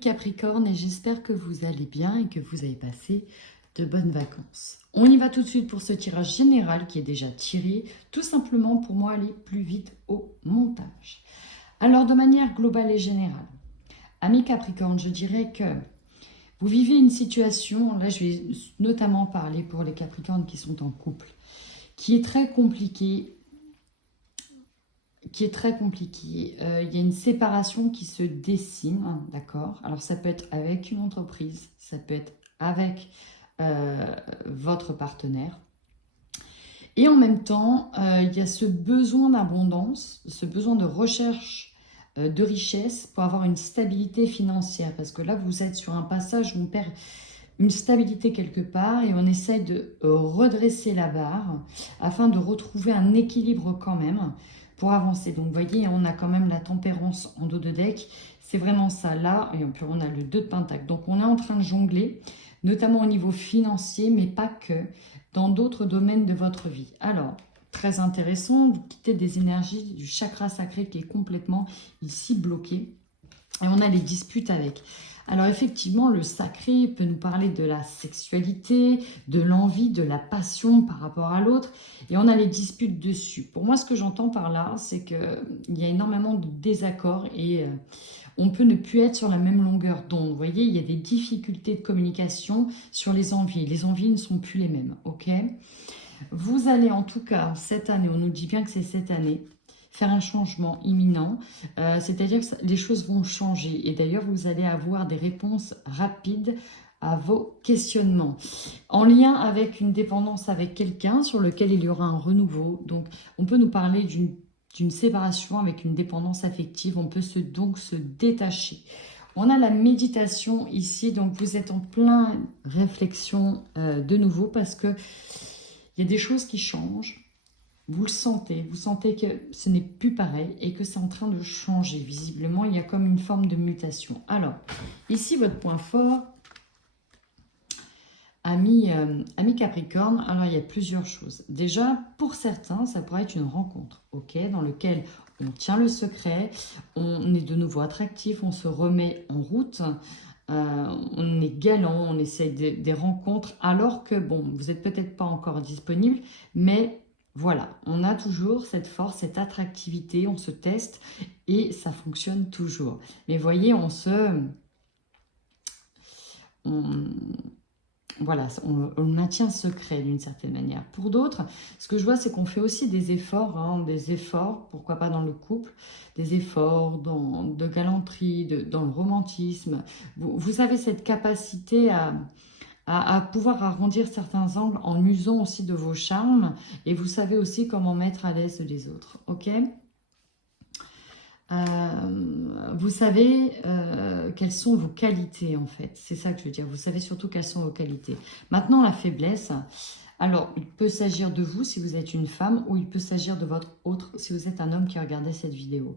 Capricorne, et j'espère que vous allez bien et que vous avez passé de bonnes vacances. On y va tout de suite pour ce tirage général qui est déjà tiré, tout simplement pour moi aller plus vite au montage. Alors de manière globale et générale, amis Capricorne, je dirais que vous vivez une situation, là je vais notamment parler pour les Capricornes qui sont en couple, qui est très compliquée. Il y a une séparation qui se dessine, hein, d'accord? Alors ça peut être avec une entreprise, ça peut être avec votre partenaire. Et en même temps, il y a ce besoin d'abondance, ce besoin de recherche de richesse pour avoir une stabilité financière. Parce que là, vous êtes sur un passage où on perd une stabilité quelque part et on essaye de redresser la barre afin de retrouver un équilibre quand même pour avancer. Donc vous voyez, on a quand même la tempérance en dos de deck. C'est vraiment ça là. Et puis on a le 2 de Pentacle. Donc on est en train de jongler, notamment au niveau financier, mais pas que, dans d'autres domaines de votre vie. Alors, très intéressant, vous quittez des énergies du chakra sacré qui est complètement ici bloqué. Et on a les disputes avec. Alors effectivement, le sacré peut nous parler de la sexualité, de l'envie, de la passion par rapport à l'autre. Et on a les disputes dessus. Pour moi, ce que j'entends par là, c'est qu'il y a énormément de désaccords et on peut ne plus être sur la même longueur d'onde. Vous voyez, il y a des difficultés de communication sur les envies. Les envies ne sont plus les mêmes, ok? Vous allez en tout cas, cette année, on nous dit bien que c'est cette année, faire un changement imminent, c'est-à-dire que les choses vont changer. Et d'ailleurs, vous allez avoir des réponses rapides à vos questionnements, en lien avec une dépendance avec quelqu'un sur lequel il y aura un renouveau. Donc, on peut nous parler d'une séparation avec une dépendance affective. On peut donc se détacher. On a la méditation ici, donc vous êtes en plein réflexion de nouveau parce que il y a des choses qui changent. Vous sentez que ce n'est plus pareil et que c'est en train de changer. Visiblement, il y a comme une forme de mutation. Alors, ici, votre point fort, ami Capricorne, alors il y a plusieurs choses. Déjà, pour certains, ça pourrait être une rencontre, ok, dans laquelle on tient le secret, on est de nouveau attractif, on se remet en route, on est galant, on essaie des rencontres, alors que, bon, vous n'êtes peut-être pas encore disponible, mais voilà, on a toujours cette force, cette attractivité, on se teste et ça fonctionne toujours. Mais voyez, voilà, on maintient secret d'une certaine manière. Pour d'autres, ce que je vois, c'est qu'on fait aussi des efforts, hein, pourquoi pas dans le couple, des efforts de galanterie, dans le romantisme. Vous avez cette capacité à pouvoir arrondir certains angles en usant aussi de vos charmes et vous savez aussi comment mettre à l'aise les autres, ok? Vous savez quelles sont vos qualités en fait, c'est ça que je veux dire, vous savez surtout quelles sont vos qualités. Maintenant la faiblesse, alors il peut s'agir de vous si vous êtes une femme ou il peut s'agir de votre autre si vous êtes un homme qui regardait cette vidéo.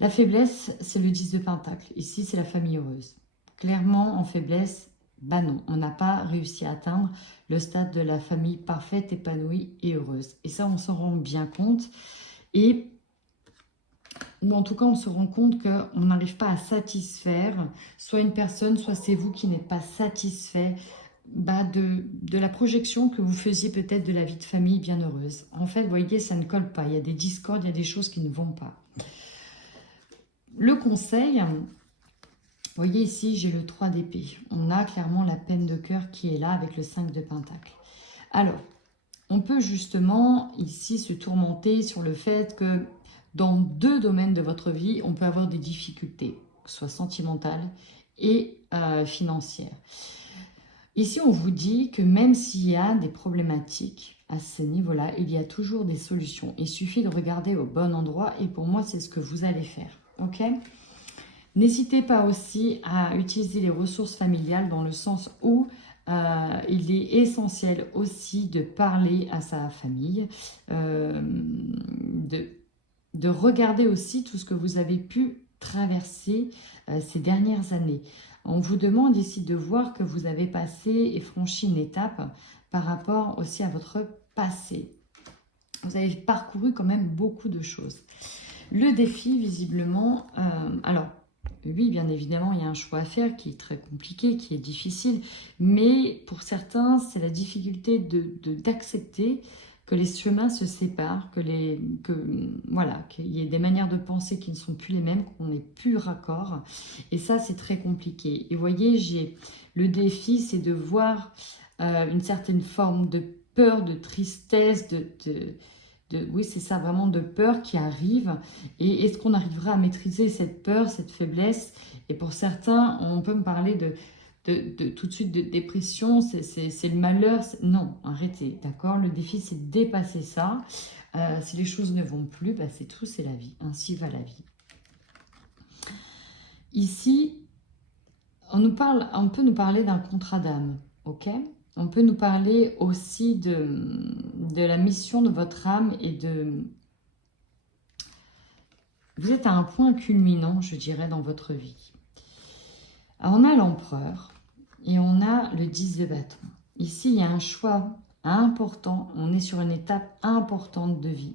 La faiblesse c'est le 10 de Pentacle, ici c'est la famille heureuse. Clairement en faiblesse, bah non, on n'a pas réussi à atteindre le stade de la famille parfaite, épanouie et heureuse. Et ça on s'en rend bien compte ou en tout cas on se rend compte qu'on n'arrive pas à satisfaire soit une personne, soit c'est vous qui n'êtes pas satisfait de la projection que vous faisiez peut-être de la vie de famille bien heureuse. En fait, vous voyez, ça ne colle pas, il y a des discordes, il y a des choses qui ne vont pas. Le conseil, vous voyez ici, j'ai le 3 d'épée. On a clairement la peine de cœur qui est là avec le 5 de Pentacle. Alors, on peut justement ici se tourmenter sur le fait que dans 2 domaines de votre vie, on peut avoir des difficultés, que ce soit sentimentales et financières. Ici, on vous dit que même s'il y a des problématiques à ce niveau-là, il y a toujours des solutions. Il suffit de regarder au bon endroit et pour moi, c'est ce que vous allez faire. Ok ? N'hésitez pas aussi à utiliser les ressources familiales dans le sens où il est essentiel aussi de parler à sa famille, de regarder aussi tout ce que vous avez pu traverser ces dernières années. On vous demande ici de voir que vous avez passé et franchi une étape par rapport aussi à votre passé. Vous avez parcouru quand même beaucoup de choses. Le défi, visiblement, alors, Oui, bien évidemment, il y a un choix à faire qui est très compliqué, qui est difficile, mais pour certains, c'est la difficulté d'accepter que les chemins se séparent, voilà, qu'il y ait des manières de penser qui ne sont plus les mêmes, qu'on n'est plus raccord. Et ça, c'est très compliqué. Et vous voyez, le défi, c'est de voir une certaine forme de peur, de tristesse, oui, c'est ça, vraiment de peur qui arrive. Et est-ce qu'on arrivera à maîtriser cette peur, cette faiblesse? Et pour certains, on peut me parler tout de suite de dépression, c'est le malheur. Non, arrêtez, d'accord? Le défi, c'est de dépasser ça. Si les choses ne vont plus, bah, c'est tout, c'est la vie. Ainsi va la vie. Ici, on peut nous parler d'un contrat d'âme, ok? On peut nous parler aussi de la mission de votre âme et vous êtes à un point culminant, je dirais, dans votre vie. Alors, on a l'empereur et on a le 10 de bâton. Ici, il y a un choix important. On est sur une étape importante de vie.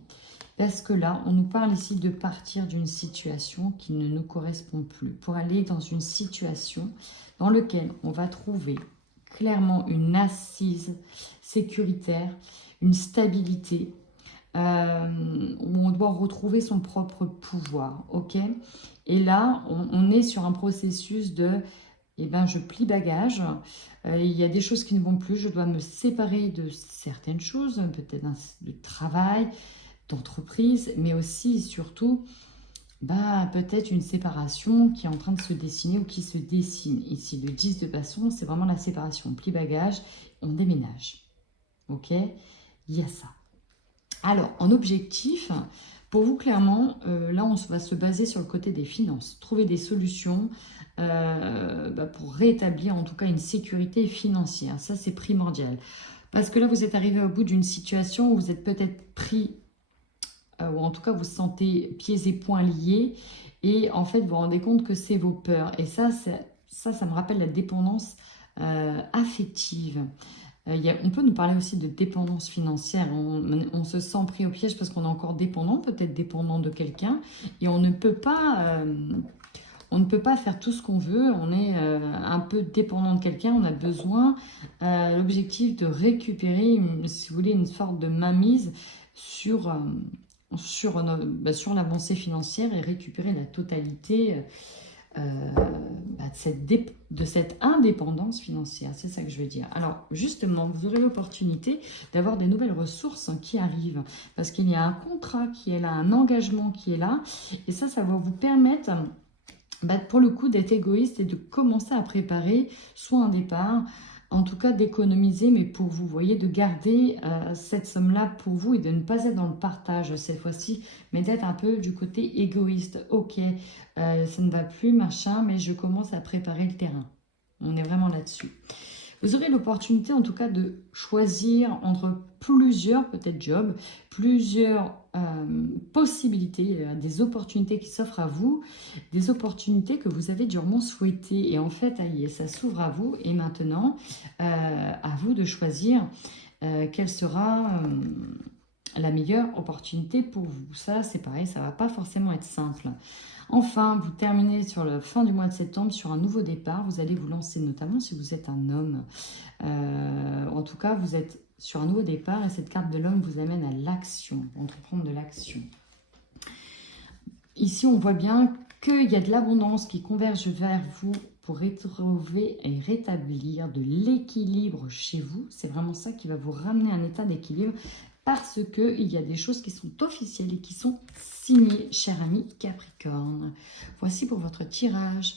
Parce que là, on nous parle ici de partir d'une situation qui ne nous correspond plus. Pour aller dans une situation dans laquelle on va trouver clairement une assise sécuritaire, une stabilité, où on doit retrouver son propre pouvoir, ok? Et là, on est sur un processus de, eh ben, je plie bagage, il y a des choses qui ne vont plus, je dois me séparer de certaines choses, peut-être de travail, d'entreprise, mais aussi et surtout, bah, peut-être une séparation qui est en train de se dessiner ou qui se dessine. Ici, le 10 de baston, c'est vraiment la séparation. On plie bagage, on déménage. Ok? Il y a ça. Alors, en objectif, pour vous, clairement, là, on va se baser sur le côté des finances. Trouver des solutions pour rétablir, en tout cas, une sécurité financière. Ça, c'est primordial. Parce que là, vous êtes arrivé au bout d'une situation où vous êtes peut-être pris, ou en tout cas, vous vous sentez pieds et poings liés. Et en fait, vous vous rendez compte que c'est vos peurs. Et ça me rappelle la dépendance affective. On peut nous parler aussi de dépendance financière. On se sent pris au piège parce qu'on est encore dépendant, peut-être dépendant de quelqu'un. Et on ne peut pas faire tout ce qu'on veut. On est un peu dépendant de quelqu'un. On a besoin, l'objectif de récupérer, si vous voulez, une sorte de mainmise sur l'avancée financière et récupérer la totalité de cette indépendance financière. C'est ça que je veux dire. Alors, justement, vous aurez l'opportunité d'avoir des nouvelles ressources qui arrivent parce qu'il y a un contrat qui est là, un engagement qui est là. Et ça va vous permettre, pour le coup, d'être égoïste et de commencer à préparer soit un départ, en tout cas d'économiser, mais pour vous, voyez, de garder cette somme-là pour vous et de ne pas être dans le partage cette fois-ci, mais d'être un peu du côté égoïste. Ok, ça ne va plus, machin, mais je commence à préparer le terrain. On est vraiment là-dessus. Vous aurez l'opportunité en tout cas de choisir entre plusieurs peut-être jobs, plusieurs possibilités, des opportunités qui s'offrent à vous, des opportunités que vous avez durement souhaitées. Et en fait, ça s'ouvre à vous et maintenant, à vous de choisir quelle sera la meilleure opportunité pour vous. Ça, c'est pareil, ça ne va pas forcément être simple. Enfin, vous terminez sur la fin du mois de septembre sur un nouveau départ. Vous allez vous lancer, notamment si vous êtes un homme. En tout cas, vous êtes sur un nouveau départ et cette carte de l'homme vous amène à l'action, entreprendre de l'action. Ici, on voit bien qu'il y a de l'abondance qui converge vers vous pour retrouver et rétablir de l'équilibre chez vous. C'est vraiment ça qui va vous ramener à un état d'équilibre parce qu'il y a des choses qui sont officielles et qui sont signées, cher ami Capricorne. Voici pour votre tirage.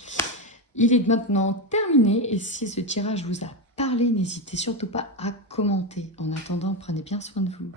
Il est maintenant terminé et si ce tirage vous a parlé, n'hésitez surtout pas à commenter. En attendant, prenez bien soin de vous.